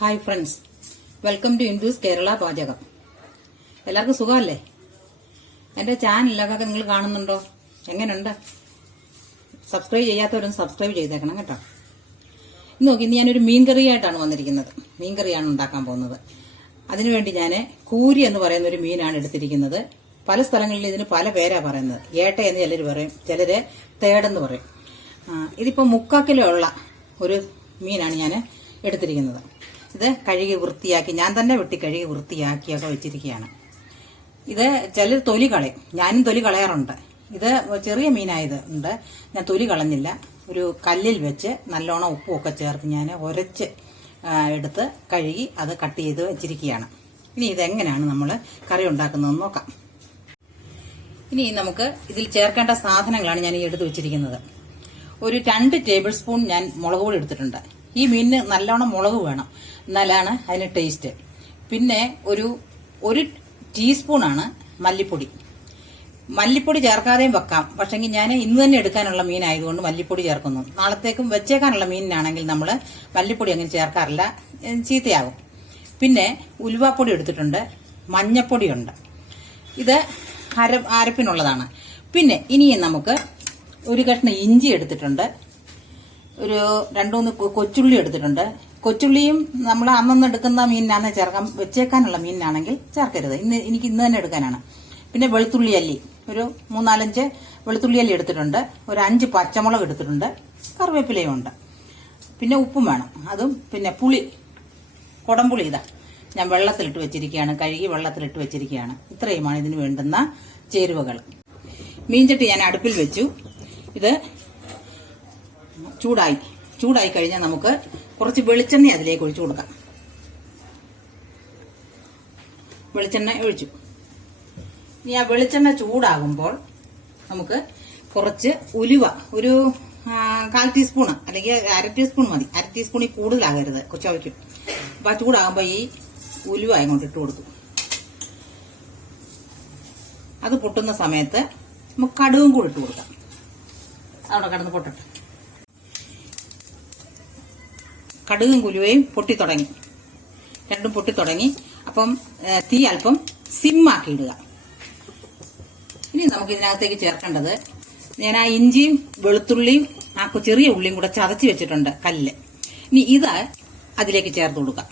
Hi friends welcome to Indus Kerala Pachakam എല്ലാവർക്കും സുഖമല്ലേ? എന്റെ ചാനലൊക്കെ നിങ്ങൾ കാണുന്നുണ്ടോ? എങ്ങനെയുണ്ട്? സബ്സ്ക്രൈബ് ചെയ്യാത്തവരൊന്ന് സബ്സ്ക്രൈബ് ചെയ്തേക്കണം കേട്ടോ. ഇന്ന് നോക്കി ഇന്ന് ഞാനൊരു മീൻകറിയായിട്ടാണ് വന്നിരിക്കുന്നത്. മീൻകറിയാണ് ഉണ്ടാക്കാൻ പോകുന്നത്. അതിനുവേണ്ടി ഞാൻ കൂരി എന്ന് പറയുന്ന ഒരു മീനാണ് എടുത്തിരിക്കുന്നത്. പല സ്ഥലങ്ങളിൽ ഇതിന് പല പേരാണ് പറയുന്നത്. ഏട്ട എന്ന് ചിലർ പറയും. ചിലർ തേടെന്ന് പറയും. ഇതിപ്പോൾ ഇതിപ്പോ മുക്കാ കിലോ ഉള്ള ഒരു മീനാണ് ഞാൻ എടുത്തിരിക്കുന്നത്. ഇത് കഴുകി വൃത്തിയാക്കി ഞാൻ തന്നെ വെട്ടി കഴുകി വൃത്തിയാക്കിയൊക്കെ വെച്ചിരിക്കുകയാണ്. ഇത് ചിലർ തൊലി കളയും. ഞാനും തൊലി കളയാറുണ്ട്. ഇത് ചെറിയ മീനായത് ഉണ്ട് ഞാൻ തൊലി കളഞ്ഞില്ല. ഒരു കല്ലിൽ വെച്ച് നല്ലോണം ഉപ്പും ഒക്കെ ചേർത്ത് ഞാൻ ഉരച്ച് എടുത്ത് കഴുകി അത് കട്ട് ചെയ്ത് വെച്ചിരിക്കുകയാണ്. ഇനി ഇതെങ്ങനെയാണ് നമ്മൾ കറി ഉണ്ടാക്കുന്നതെന്ന് നോക്കാം. ഇനി നമുക്ക് ഇതിൽ ചേർക്കേണ്ട സാധനങ്ങളാണ് ഞാൻ ഈ എടുത്ത് വെച്ചിരിക്കുന്നത്. ഒരു രണ്ട് ടേബിൾ സ്പൂൺ ഞാൻ മുളക് പൊടി എടുത്തിട്ടുണ്ട്. ഈ മീനിന് നല്ലോണം മുളക് വേണം. എന്നാലാണ് അതിന് ടേസ്റ്റ് പിന്നെ ഒരു ഒരു ടീസ്പൂണാണ് മല്ലിപ്പൊടി. മല്ലിപ്പൊടി ചേർക്കാതെയും വെക്കാം. പക്ഷെങ്കിൽ ഞാൻ ഇന്ന് തന്നെ എടുക്കാനുള്ള മീനായതുകൊണ്ട് മല്ലിപ്പൊടി ചേർക്കുന്നു. നാളത്തേക്കും വെച്ചേക്കാനുള്ള മീനിനാണെങ്കിൽ നമ്മൾ മല്ലിപ്പൊടി അങ്ങനെ ചേർക്കാറില്ല. ചീത്തയാകും. പിന്നെ ഉലുവാപ്പൊടി എടുത്തിട്ടുണ്ട്. മഞ്ഞപ്പൊടിയുണ്ട്. ഇത് അര അരപ്പിനുള്ളതാണ്. പിന്നെ ഇനിയും നമുക്ക് ഒരു കഷ്ണം ഇഞ്ചി എടുത്തിട്ടുണ്ട്. ഒരു രണ്ടുമൂന്ന് കൊച്ചുള്ളി എടുത്തിട്ടുണ്ട്. കൊച്ചുള്ളിയും നമ്മൾ അന്നന്ന് എടുക്കുന്ന മീനിനാണ് ചേർക്കാൻ വെച്ചേക്കാനുള്ള മീനിനാണെങ്കിൽ ചേർക്കരുത്. ഇന്ന് എനിക്ക് ഇന്ന് തന്നെ എടുക്കാനാണ്. പിന്നെ വെളുത്തുള്ളി അല്ലി. ഒരു മൂന്നാലഞ്ച് വെളുത്തുള്ളി അല്ലി എടുത്തിട്ടുണ്ട്. ഒരു അഞ്ച് പച്ചമുളക് എടുത്തിട്ടുണ്ട്. കറിവേപ്പിലയും ഉണ്ട്. പിന്നെ ഉപ്പും വേണം. അതും പിന്നെ പുളി. കുടംപുളി ഇതാ. ഞാൻ വെള്ളത്തിലിട്ട് വെച്ചിരിക്കുകയാണ്. കഴുകി വെള്ളത്തിലിട്ട് വെച്ചിരിക്കുകയാണ്. ഇത്രയുമാണ് ഇതിന് വേണ്ടുന്ന ചേരുവകൾ. മീൻചട്ടി ഞാൻ അടുപ്പിൽ വെച്ചു. ഇത് ചൂടായി. ചൂടായി കഴിഞ്ഞാൽ നമുക്ക് കുറച്ച് വെളിച്ചെണ്ണ അതിലേക്ക് ഒഴിച്ചു കൊടുക്കാം. വെളിച്ചെണ്ണ ഒഴിച്ചു. ഇനി ആ വെളിച്ചെണ്ണ ചൂടാകുമ്പോൾ നമുക്ക് കുറച്ച് ഉലുവ ഒരു കാൽ ടീസ്പൂൺ അല്ലെങ്കിൽ അര ടീസ്പൂൺ മതി. അര ടീസ്പൂണിൽ കൂടുതലാകരുത്. ചവയ്ക്കും. അപ്പൊ ആ ചൂടാകുമ്പോൾ ഈ ഉലുവ അങ്ങോട്ട് ഇട്ട് കൊടുക്കും. അത് പൊട്ടുന്ന സമയത്ത് നമുക്ക് കടുകും കൂടി ഇട്ട് കൊടുക്കാം. അവിടെ കിടന്ന് പൊട്ടട്ടെ. കടുകും കുലുവയും പൊട്ടി തുടങ്ങി. രണ്ടും പൊട്ടി തുടങ്ങി. അപ്പം തീ അല്പം സിമ്മാക്കി ഇടുക. ഇനി നമുക്ക് ഇതിനകത്തേക്ക് ചേർക്കേണ്ടത് ഞാൻ ആ ഇഞ്ചിയും വെളുത്തുള്ളിയും ആ ചെറിയ ഉള്ളിയും കൂടെ ചതച്ച് വെച്ചിട്ടുണ്ട് കല്ല്. ഇനി ഇത് അതിലേക്ക് ചേർത്ത് കൊടുക്കാം.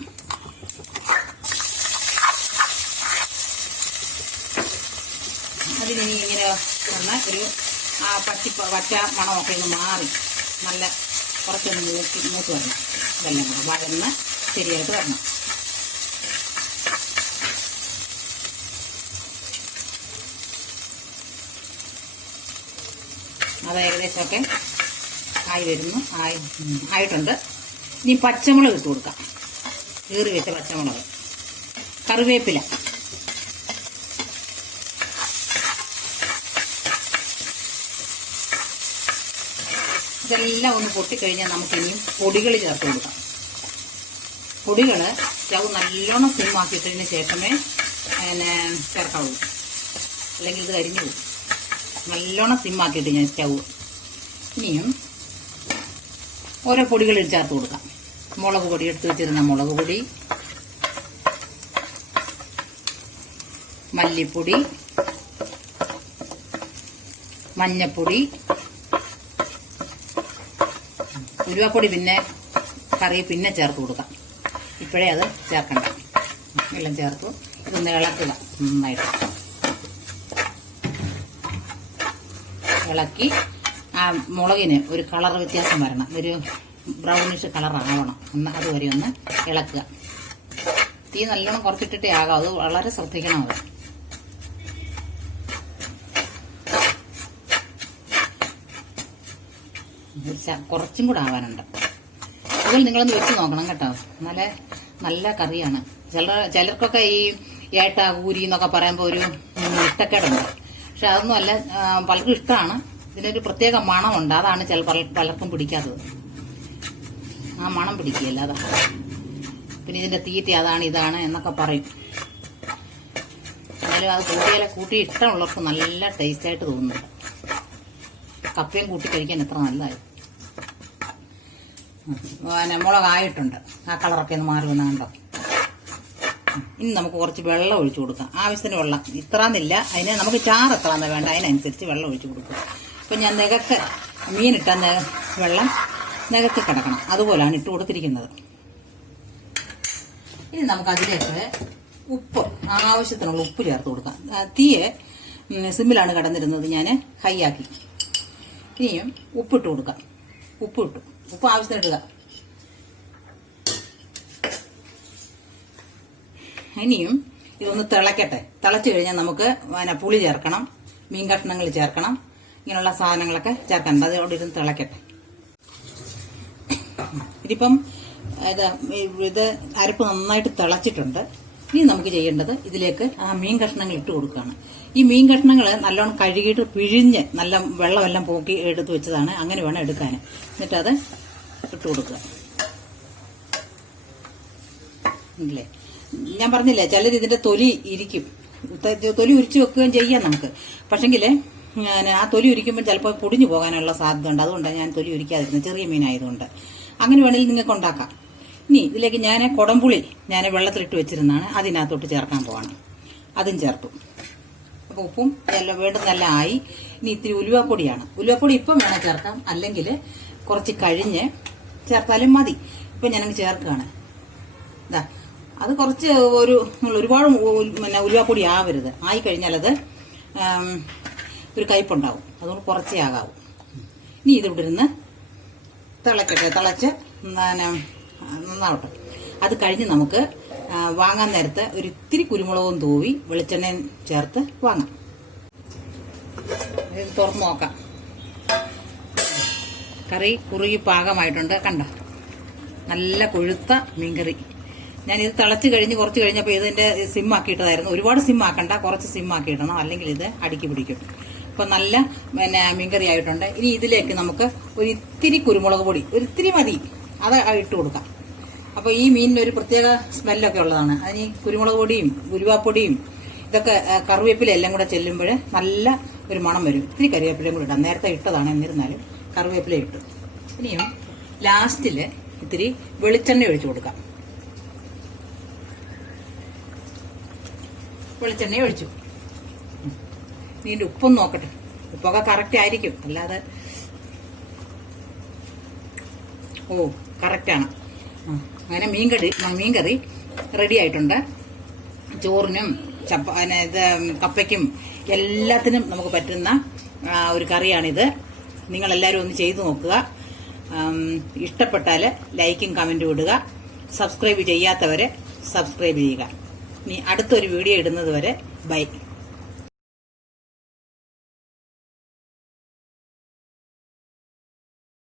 അതിനി ഇങ്ങനെ വന്ന ഒരു ആ പച്ചി പച്ച മണമൊക്കെ ഒന്ന് മാറി. നല്ല കുറച്ചൊന്ന് മൂത്തി മൂത്ത് വരണം. ഇതെല്ലാം കൂടെ വഴന്ന് ശരിയായിട്ട് വരണം. അത് ഏകദേശമൊക്കെ ആയി വരുന്നു. ആയി ആയിട്ടുണ്ട്. ഇനി പച്ചമുളക് ഇട്ട് കൊടുക്കാം. കീറി വെച്ച പച്ചമുളക്. കറിവേപ്പില. ഇതെല്ലാം ഒന്ന് പൊട്ടിക്കഴിഞ്ഞാൽ നമുക്ക് ഇനിയും പൊടികൾ ചേർത്ത് കൊടുക്കാം. പൊടികൾ സ്റ്റവ് നല്ലോണം സിമ്മാക്കിയിട്ടതിന് ശേഷമേ പിന്നെ ചേർക്കാവൂ അല്ലെങ്കിൽ ഇത് കരിഞ്ഞു പോകും. നല്ലോണം സിമ്മാക്കിയിട്ട് ഞാൻ സ്റ്റവ് ഇനിയും ഓരോ പൊടികൾ ചേർത്ത് കൊടുക്കാം. മുളക് പൊടി എടുത്ത് വെച്ചിരുന്ന മുളക് പൊടി മല്ലിപ്പൊടി മഞ്ഞപ്പൊടി ഉലുവപ്പൊടി പിന്നെ കറി പിന്നെ ചേർത്ത് കൊടുക്കാം. ഇപ്പോഴേ അത് ചേർക്കണ്ട. എല്ലാം ചേർത്തു. ഇതൊന്ന് ഇളക്കുക നന്നായിട്ട്. ഇളക്കി ആ മുളകിന് ഒരു കളർ വ്യത്യാസം വരണം. ഒരു ബ്രൗണിഷ് കളർ ആവണം. ഒന്ന് അതുവരെ ഒന്ന് ഇളക്കുക. തീ നല്ലോണം കുറച്ചിട്ടിട്ടേ ആകാം അത് വളരെ ശ്രദ്ധിക്കണം അത് ഒരു ശ- കുറച്ചും കൂടെ ആവാനുണ്ട്. അതുപോലെ നിങ്ങളൊന്ന് വെച്ച് നോക്കണം കേട്ടോ. നല്ല നല്ല കറിയാണ്. ചില ചിലർക്കൊക്കെ ഈ ഏട്ട കൂരി എന്നൊക്കെ പറയുമ്പോൾ ഒരു ഇഷ്ടക്കേടുണ്ട്. പക്ഷെ അതൊന്നും അല്ല പലർക്കും ഇഷ്ടമാണ്. ഇതിനൊരു പ്രത്യേക മണമുണ്ട്. അതാണ് ചില പല- പലർക്കും പിടിക്കാത്തത്. ആ മണം പിടിക്കുകയല്ല അതാ. പിന്നെ ഇതിന്റെ തീറ്റ അതാണ് ഇതാണ് എന്നൊക്കെ പറയും. എന്നാലും അത് കൂട്ടിയാലെ കൂട്ടി ഇഷ്ടമുള്ളവർക്ക് നല്ല ടേസ്റ്റായിട്ട് തോന്നുന്നുണ്ട് കപ്പയും കൂട്ടി കഴിക്കാൻ എത്ര നല്ലതായി പിന്നെ മുളകായിട്ടുണ്ട്. ആ കളറൊക്കെ ഒന്ന് മാറി വന്ന കണ്ടോ? ഇനി നമുക്ക് കുറച്ച് വെള്ളം ഒഴിച്ചു കൊടുക്കാം. ആവശ്യത്തിന് വെള്ളം. ഇത്രാന്നില്ല. അതിന് നമുക്ക് ചാറ് എത്രാന്ന് വേണ്ട. അതിനനുസരിച്ച് വെള്ളം ഒഴിച്ചു കൊടുക്കുക അപ്പം ഞാൻ നികക്ക് മീനിട്ട വെള്ളം നികത്തി കിടക്കണം. അതുപോലാണ് ഇട്ട് കൊടുത്തിരിക്കുന്നത്. ഇനി നമുക്ക് അതിലേക്ക് ഉപ്പ് ആവശ്യത്തിനുള്ള ഉപ്പ് ചേർത്ത് കൊടുക്കാം. തീയെ സിമ്മിലാണ് കിടന്നിരുന്നത് ഞാൻ ഹൈ ആക്കി. ഇനിയും ഉപ്പിട്ട് കൊടുക്കാം. ഉപ്പ് ഇട്ടു ഉപ്പ് ആവശ്യത്തിന് ഇടുക ഇനിയും ഇതൊന്ന് തിളക്കട്ടെ. തിളച്ചു കഴിഞ്ഞാൽ നമുക്ക് പിന്നെ പുളി ചേർക്കണം മീൻ കഷ്ണങ്ങൾ ചേർക്കണം ഇങ്ങനെയുള്ള സാധനങ്ങളൊക്കെ ചേർക്കണം അതുകൊണ്ട് ഇരുന്ന് തിളക്കട്ടെ. ഇതിപ്പം ഇത് ഇത് അരപ്പ് നന്നായിട്ട് തിളച്ചിട്ടുണ്ട്. ഇനി നമുക്ക് ചെയ്യേണ്ടത് ഇതിലേക്ക് ആ മീൻ കഷ്ണങ്ങൾ ഇട്ട് കൊടുക്കുകയാണ്. ഈ മീൻ കഷ്ണങ്ങൾ നല്ലോണം കഴുകിയിട്ട് പിഴിഞ്ഞ് നല്ല വെള്ളമെല്ലാം പോക്കി എടുത്ത് വെച്ചതാണ്. അങ്ങനെ വേണം എടുക്കാൻ. എന്നിട്ടത് ഇട്ട് കൊടുക്കുക. ഇല്ലേ? ഞാൻ പറഞ്ഞില്ലേ ചിലർ ഇതിന്റെ തൊലി ഇരിക്കും. തൊലി ഉരിച്ചു വെക്കുകയും ചെയ്യാം നമുക്ക്. പക്ഷെങ്കിൽ ആ തൊലി ഉരിക്കുമ്പോൾ ചിലപ്പോൾ പൊടിഞ്ഞു പോകാനുള്ള സാധ്യത ഉണ്ട് അതുകൊണ്ടാണ് ഞാൻ തൊലി ഉരിക്കാതിരുന്നത്. ചെറിയ മീനായതുകൊണ്ട്. അങ്ങനെ വേണമെങ്കിൽ നിങ്ങൾക്ക് ഉണ്ടാക്കാം. ഇനി ഇതിലേക്ക് ഞാൻ കുടംപുളി ഞാൻ വെള്ളത്തിലിട്ട് വെച്ചിരുന്നാണ് അതിനകത്തോട്ട് ചേർക്കാൻ പോവാണ്. അതും ചേർത്തു. അപ്പോൾ ഉപ്പും എല്ലാം നല്ല ആയി. ഇനി ഇത്തിരി ഉലുവാപ്പൊടിയാണ്. ഉലുവാപ്പൊടി ഇപ്പം വേണം ചേർക്കാം അല്ലെങ്കിൽ കുറച്ച് കഴിഞ്ഞ് ചേർത്താലും മതി. ഇപ്പം ഞാനങ്ങ് ചേർക്കുകയാണ്. ഇതാ അത് കുറച്ച് ഒരു ഒരുപാട് പിന്നെ ഉലുവാപ്പൊടി ആവരുത്. ആയി കഴിഞ്ഞാൽ അത് ആം, ഒരു കയ്പുണ്ടാവും. അതുകൊണ്ട് കുറച്ചേ ആകാവൂ. ഇനി ഇതിവിടെ ഇരുന്ന് തിളക്കട്ടെ. തിളച്ച് നന്നാവട്ടെ. അത് കഴിഞ്ഞ് നമുക്ക് വാങ്ങാൻ നേരത്ത് ഒരു ഇത്തിരി കുരുമുളകും തൂവി വെളിച്ചെണ്ണയും ചേർത്ത് വാങ്ങാം. ഇത് തുറന്നു നോക്കാം. കറി കുറുകി പാകമായിട്ടുണ്ട്. കണ്ട? നല്ല കൊഴുത്ത മീൻകറി. ഞാനിത് തിളച്ച് കഴിഞ്ഞ് കുറച്ച് കഴിഞ്ഞപ്പോൾ ഇതിന്റെ സിം ആക്കിയിട്ടതായിരുന്നു. ഒരുപാട് സിം ആക്കണ്ട കുറച്ച് സിം ആക്കിയിടണം. അല്ലെങ്കിൽ ഇത് അടുക്കി പിടിക്കും. അപ്പം നല്ല പിന്നെ മീൻകറി ആയിട്ടുണ്ട്. ഇനി ഇതിലേക്ക് നമുക്ക് ഒരു ഇത്തിരി കുരുമുളക് പൊടി ഒരു ഇത്തിരി മതി. അത് ഇട്ട് കൊടുക്കാം. അപ്പൊ ഈ മീനിന് ഒരു പ്രത്യേക സ്മെല്ലൊക്കെ ഉള്ളതാണ്. അതിന് കുരുമുളക് പൊടിയും ഉരുവാപ്പൊടിയും ഇതൊക്കെ കറിവേപ്പില എല്ലാം കൂടെ ചെല്ലുമ്പോൾ നല്ല ഒരു മണം വരും. ഇത്തിരി കറിവേപ്പിലയും കൂടെ ഇടാം. നേരത്തെ ഇട്ടതാണ് എന്നിരുന്നാലും കറിവേപ്പില ഇട്ടു. ഇനിയും ലാസ്റ്റിൽ ഇത്തിരി വെളിച്ചെണ്ണ ഒഴിച്ചു കൊടുക്കാം. വെളിച്ചെണ്ണ ഒഴിച്ചു. നീണ്ട ഇതിന്റെ നോക്കട്ടെ. ഉപ്പൊക്കെ കറക്റ്റ് ആയിരിക്കും. അല്ലാതെ ഓ കറക്റ്റാണ് അങ്ങനെ മീൻകറി മീൻകറി റെഡി ആയിട്ടുണ്ട്. ചോറിനും ചപ്പ ഇത് കപ്പയ്ക്കും എല്ലാത്തിനും നമുക്ക് പറ്റുന്ന ഒരു കറിയാണിത്. നിങ്ങളെല്ലാവരും ഒന്ന് ചെയ്തു നോക്കുക. ഇഷ്ടപ്പെട്ടാൽ ലൈക്കും കമന്റും ഇടുക. സബ്സ്ക്രൈബ് ചെയ്യാത്തവരെ സബ്സ്ക്രൈബ് ചെയ്യുക. ഇനി അടുത്തൊരു വീഡിയോ ഇടുന്നത് വരെ ബൈ.